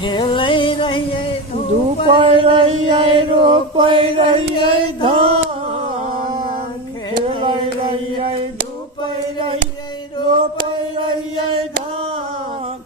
खेलै रहियै धूपै रहियै रोपै रहियै धान खेलै रहियै धूपै रहियै रोपै रहियै धान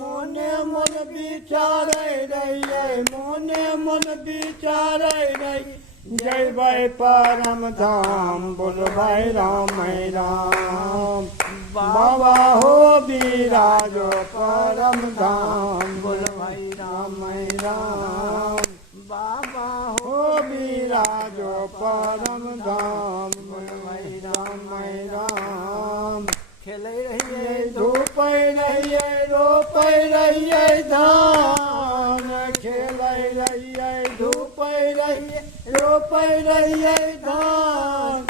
मोने मन विचारै रहियै मोने मन विचारै रहियै जयबै परम धाम बोलबै राम राम बाबा हो बिराजो परम धाम बोलबै राम राम बाबा हो बिराजो परम धाम बोलबै राम राम खेलै रहियै धूपै रहियै रोपै रहियै धान खेलै रहियै धूपै रहियै रोपै रहियै धान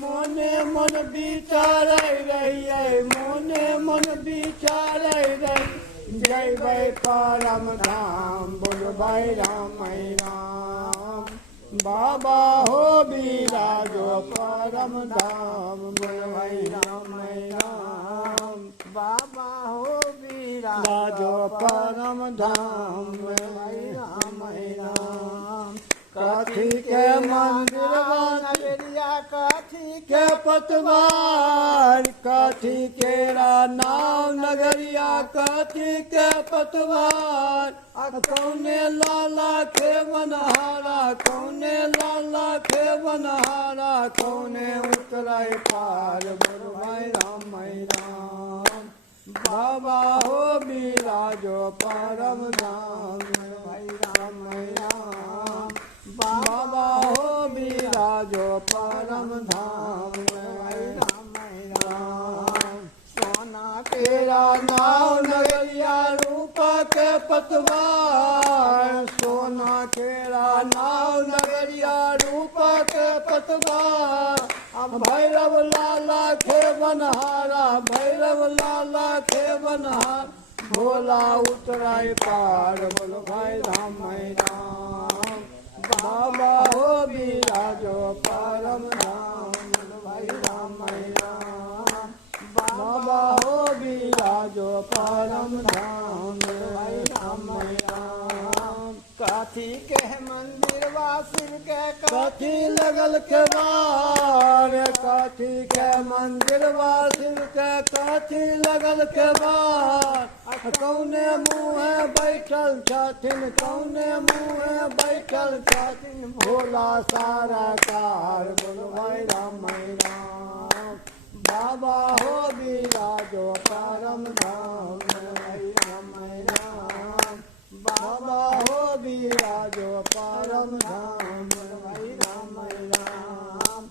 मोने मन विचारै रहियै मोने मन विचारै रहियै जयबै परम धाम बोलबै राम राम बाबा हो बिराजो परम धाम बोलबै राम राम बाबा हो बिराजो परम धाम बोलबै राम राम कथी के मंदिर नगरिया कथी के पतवार कथी केरा नाव नगरिया कथी के पतवार कौने लाला के बनहारा कौने लाला के बनहारा कौने उतरै पार बोलबै राम राम बाबा हो बिराजो परम धाम बोलबै राम राम बाबा हो बिराजो परम धाम राम राम सोना तेरा नाव नगरिया रूप के पतवार सोना केरा नाव नगरिया रूप के पतवार भैरव लाला के बनहारा भैरव लाला के बनहार भोला उतराय पार बोलबै राम राम बाबा हो बिराजो परम धाम बोलबै राम राम बाबा हो बिराजो परम धाम बोलबै राम राम कथी के मंदिर वासिर के कथी लगल केवार कथी के मंदिर वासिर के कथी लगल केवार कौने मुँहे बैठल छथिन कौने मुँहे बैठल छथिन भोला सारा कार बोलबै राम राम बाबा हो बिराजो परम धाम बोलबै राम राम बाबा हो बिराजो परम धाम बोलबै राम राम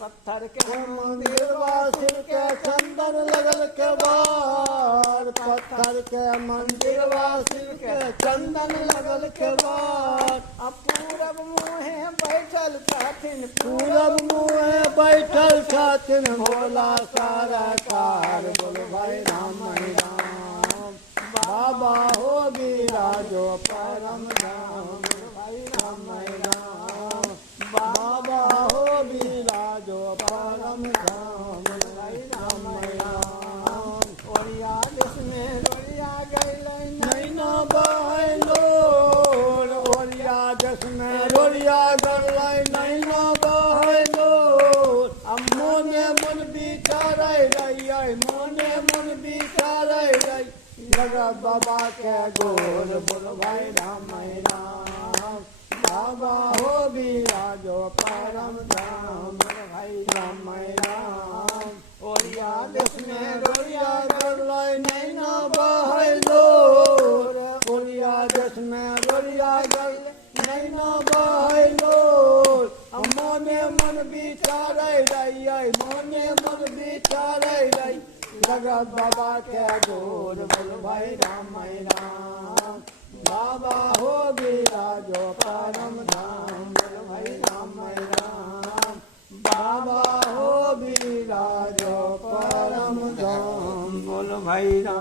पत्थर के मंदिर वासिर के चंदन लगल केवार पत्थर के मंदिर वासिर के चंदन लगल केवार पूरब मुँहे बैठल छथिन पूरब मुँहे बैठल छथिन भोला सारा कार बोलबै राम राम बाबा हो बिराजो परम धाम बोलबै राम राम बाबा हो बिराजो परम धाम बोलबै राम राम ओरिया देश में रोरिया गैलै नैना बहलो ओरिया देश में रोरिया गरलै नैना बहलो मोने मन विचारै रहियै मोने मन विचारै रहियै लगा बाबा के गोर बोलबै राम राम बाबा हो बिराजो परम धाम बोलबै राम राम ओरिया देश में रोरिया गरलै नैना बहलो ओरिया देश में रोरिया गरलै नैना बहलो मोने मन विचारै रहियै मोने मन विचारै रहियै लगा बाबा के गोर बोलबै राम राम बाबा हो बिराजो परम धाम बोलबै राम राम बाबा हो बिराजो परम धाम बोलबै राम।